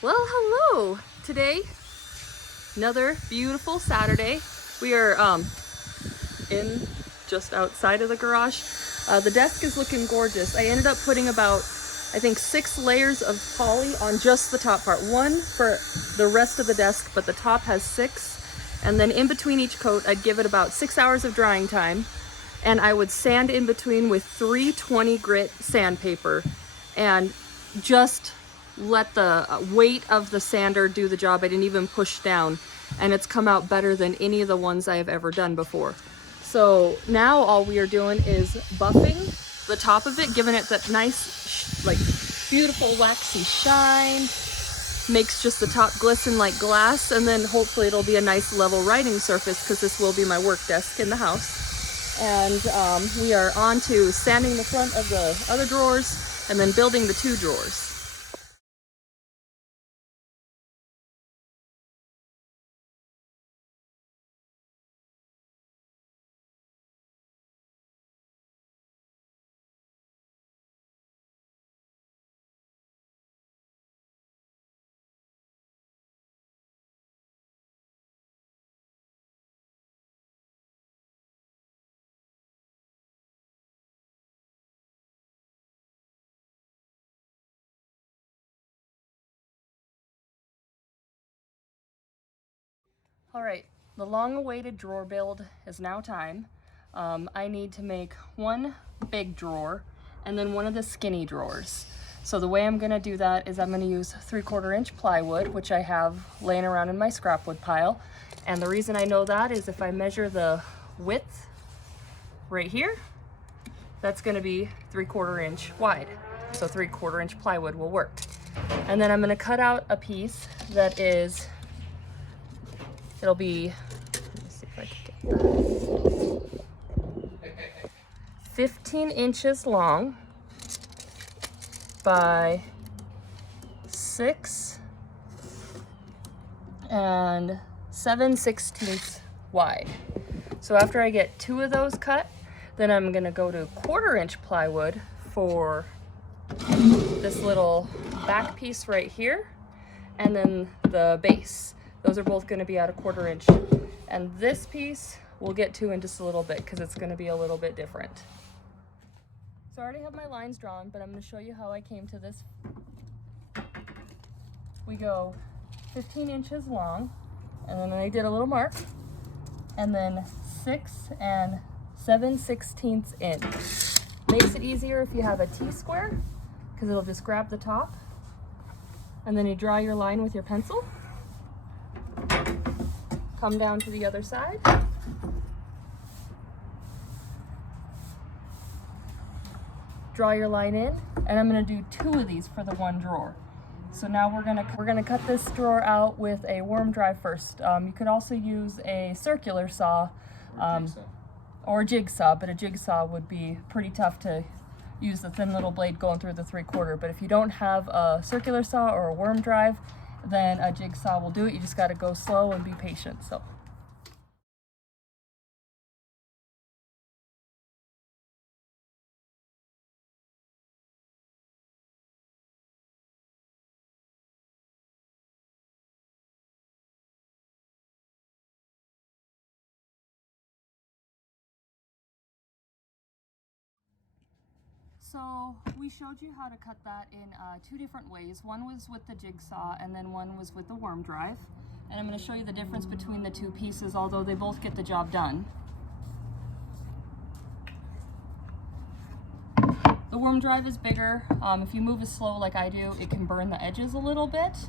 Well, hello. Today, another beautiful Saturday. We are in just outside of the garage. The desk is looking gorgeous. I ended up putting about, I think, 6 layers of poly on just the top part. One for the rest of the desk, but the top has 6. And then in between each coat, I'd give it about 6 hours of drying time. And I would sand in between with 320 grit sandpaper and just let the weight of the sander do the job. I didn't even push down, and it's come out better than any of the ones I have ever done before. So now all we are doing is buffing the top of it, giving it that nice, like, beautiful waxy shine, makes just the top glisten like glass, and then hopefully it'll be a nice level writing surface because this will be my work desk in the house. And we are on to sanding the front of the other drawers and then building the 2 drawers. All right, the long-awaited drawer build is now time. I need to make one big drawer and then one of the skinny drawers. So the way I'm gonna do that is I'm gonna use 3/4 inch plywood, which I have laying around in my scrap wood pile. And the reason I know that is if I measure the width right here, that's gonna be 3/4 inch wide. So 3/4 inch plywood will work. And then I'm gonna cut out a piece that is, it'll be, let me see if I can get that, 15 inches long by 6 and 7/16 wide. So after I get 2 of those cut, then I'm gonna go to 1/4 inch plywood for this little back piece right here, and then the base. Those are both gonna be at 1/4 inch. And this piece we'll get to in just a little bit because it's gonna be a little bit different. So I already have my lines drawn, but I'm gonna show you how I came to this. We go 15 inches long, and then I did a little mark, and then 6 and 7/16 inch. Makes it easier if you have a T-square, because it'll just grab the top, and then you draw your line with your pencil. Come down to the other side. Draw your line in, and I'm gonna do 2 of these for the 1 drawer. So now we're gonna cut this drawer out with a worm drive first. You could also use a circular saw or a jigsaw, but a jigsaw would be pretty tough to use the thin little blade going through the 3/4. But if you don't have a circular saw or a worm drive, then a jigsaw will do it. You just gotta go slow and be patient. So. So we showed you how to cut that in 2 different ways. One was with the jigsaw and then one was with the worm drive. And I'm going to show you the difference between the 2 pieces, although they both get the job done. The worm drive is bigger. If you move as slow like I do, it can burn the edges a little bit.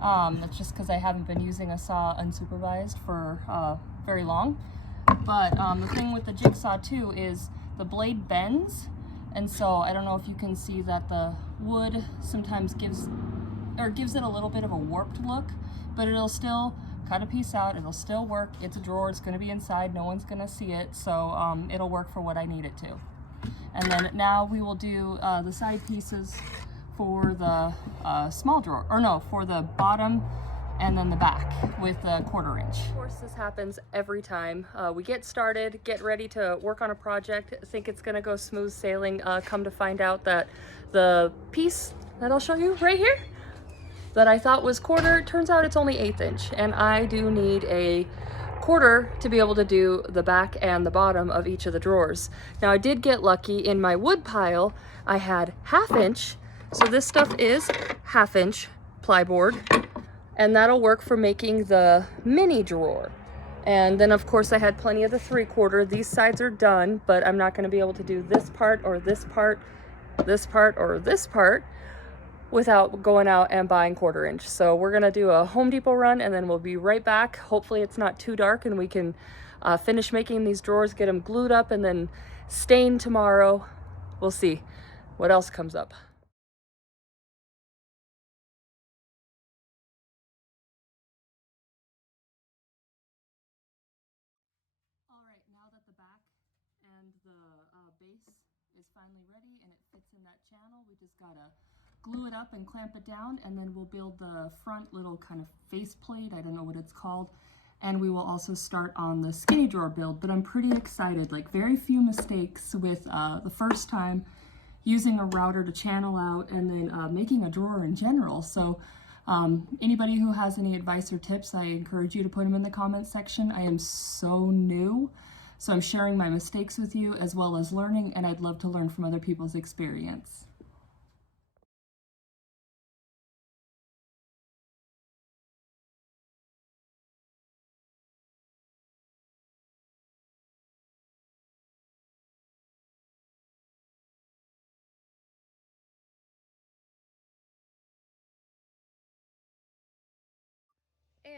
That's just because I haven't been using a saw unsupervised for very long. But the thing with the jigsaw too is the blade bends. And so I don't know if you can see that the wood sometimes gives it a little bit of a warped look, but it'll still cut a piece out, it'll still work. It's a drawer, it's gonna be inside, no one's gonna see it, so it'll work for what I need it to. And then now we will do the side pieces for the small drawer, or no, for the bottom and then the back with the 1/4 inch. Of course, this happens every time. We get started, get ready to work on a project, think it's gonna go smooth sailing, come to find out that the piece that I'll show you right here that I thought was quarter, turns out it's only 1/8 inch, and I do need a quarter to be able to do the back and the bottom of each of the drawers. Now I did get lucky in my wood pile, I had 1/2 inch, so this stuff is 1/2 inch plyboard, and that'll work for making the mini drawer. And then of course I had plenty of the 3/4. These sides are done, but I'm not gonna be able to do this part or this part, this part or this part without going out and buying 1/4 inch. So we're gonna do a Home Depot run and then we'll be right back. Hopefully it's not too dark and we can finish making these drawers, get them glued up and then stain tomorrow. We'll see what else comes up. All right, now that the back and the base is finally ready and it fits in that channel, we just gotta glue it up and clamp it down, and then we'll build the front little kind of face plate, I don't know what it's called, and we will also start on the skinny drawer build. But I'm pretty excited, like very few mistakes with the first time using a router to channel out and then making a drawer in general. So anybody who has any advice or tips, I encourage you to put them in the comments section. I am so new, so I'm sharing my mistakes with you as well as learning, and I'd love to learn from other people's experience.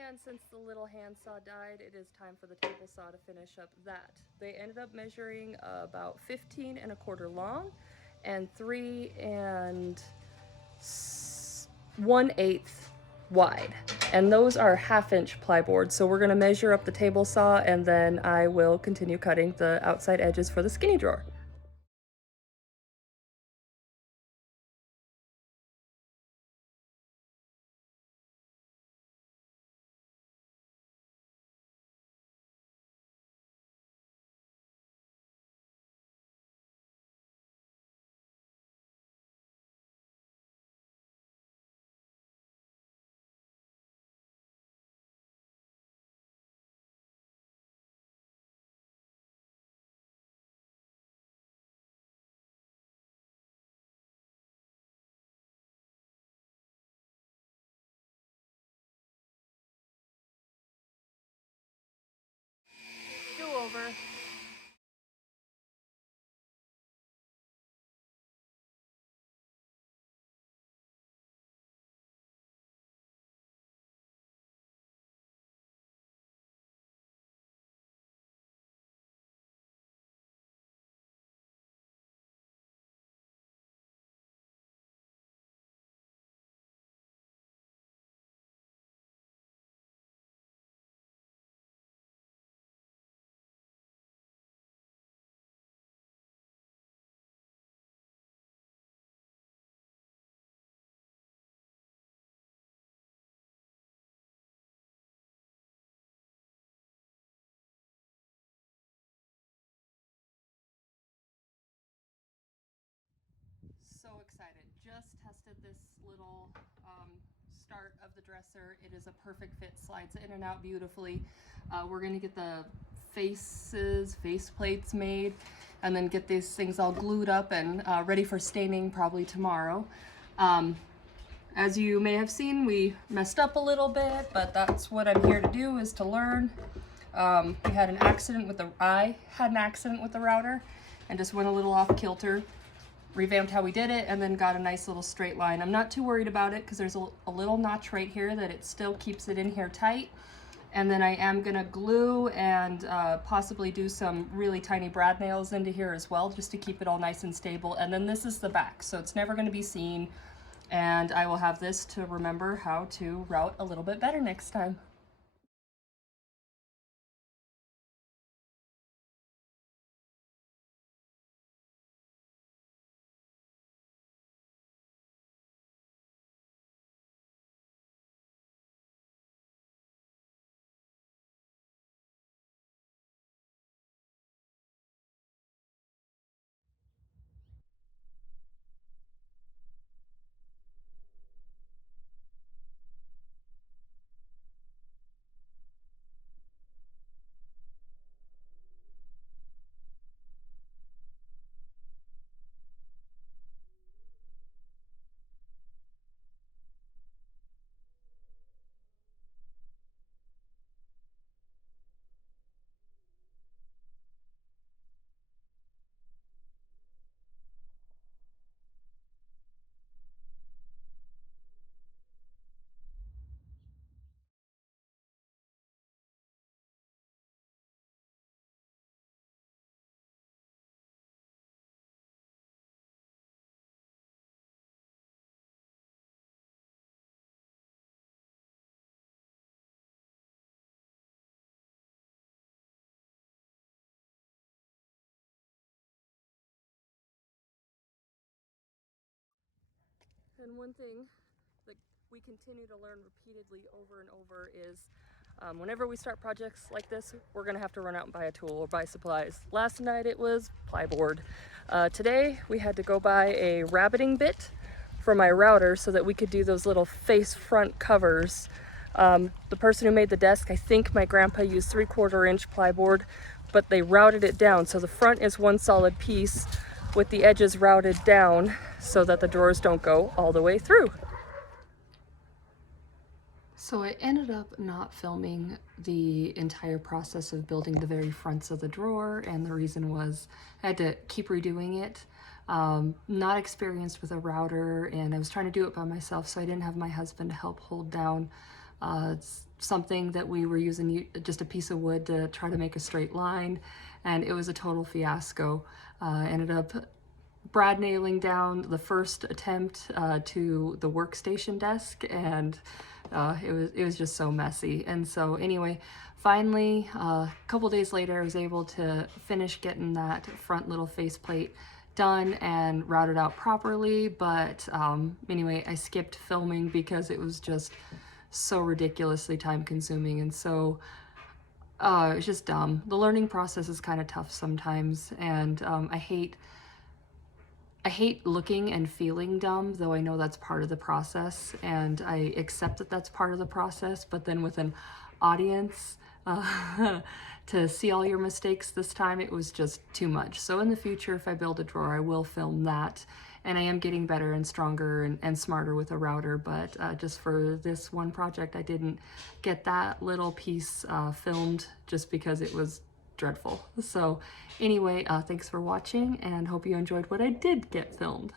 And since the little handsaw died, it is time for the table saw to finish up that. They ended up measuring about 15 1/4 long and 3 1/8 wide. And those are 1/2 inch plyboard. So we're gonna measure up the table saw and then I will continue cutting the outside edges for the skinny drawer. Do over. So excited. Just tested this little start of the dresser. It is a perfect fit, slides in and out beautifully. We're gonna get the face plates made and then get these things all glued up and ready for staining probably tomorrow. As you may have seen, we messed up a little bit, but that's what I'm here to do, is to learn. I had an accident with the router and just went a little off kilter. Revamped how we did it and then got a nice little straight line. I'm not too worried about it because there's a little notch right here that it still keeps it in here tight. And then I am gonna glue and possibly do some really tiny brad nails into here as well, just to keep it all nice and stable. And then this is the back, so it's never gonna be seen. And I will have this to remember how to route a little bit better next time. And one thing that we continue to learn repeatedly over and over is whenever we start projects like this, we're gonna have to run out and buy a tool or buy supplies. Last night it was plyboard. Today we had to go buy a rabbiting bit for my router so that we could do those little face front covers. The person who made the desk, I think my grandpa used 3/4 inch plyboard, but they routed it down. So the front is one solid piece with the edges routed down so that the drawers don't go all the way through. So I ended up not filming the entire process of building the very fronts of the drawer, and the reason was I had to keep redoing it. Not experienced with a router, and I was trying to do it by myself, so I didn't have my husband to help hold down something that we were using, just a piece of wood to try to make a straight line, and it was a total fiasco. Ended up Brad nailing down the first attempt to the workstation desk, and it was just so messy. And so anyway, finally, a couple days later, I was able to finish getting that front little faceplate done and routed out properly. But anyway, I skipped filming because it was just so ridiculously time consuming, and so it's just dumb. The learning process is kind of tough sometimes, and I hate looking and feeling dumb, though I know that's part of the process, and I accept that that's part of the process, but then with an audience, to see all your mistakes this time, it was just too much. So in the future, if I build a drawer, I will film that, and I am getting better and stronger and smarter with a router, but just for this one project, I didn't get that little piece filmed just because it was dreadful. So anyway, thanks for watching, and hope you enjoyed what I did get filmed.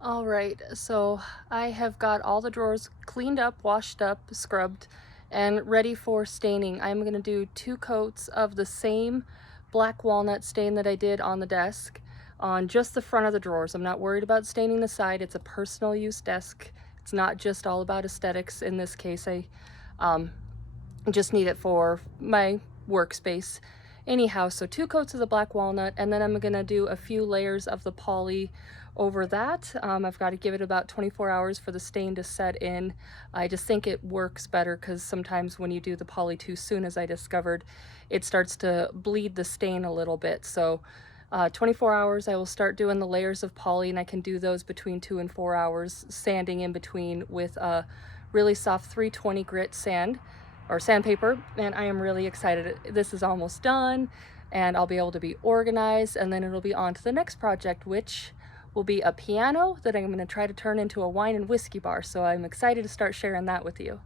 All right, so I have got all the drawers cleaned up, washed up, scrubbed, and ready for staining. I'm gonna do 2 coats of the same black walnut stain that I did on the desk on just the front of the drawers. I'm not worried about staining the side. It's a personal use desk. It's not just all about aesthetics. In this case, I just need it for my workspace. Anyhow, so 2 coats of the black walnut, and then I'm gonna do a few layers of the poly over that. I've got to give it about 24 hours for the stain to set in. I just think it works better because sometimes when you do the poly too soon, as I discovered, it starts to bleed the stain a little bit. So 24 hours, I will start doing the layers of poly, and I can do those between 2 and 4 hours, sanding in between with a really soft 320 grit sand or sandpaper, and I am really excited. This is almost done, and I'll be able to be organized, and then it'll be on to the next project, which will be a piano that I'm going to try to turn into a wine and whiskey bar. So I'm excited to start sharing that with you.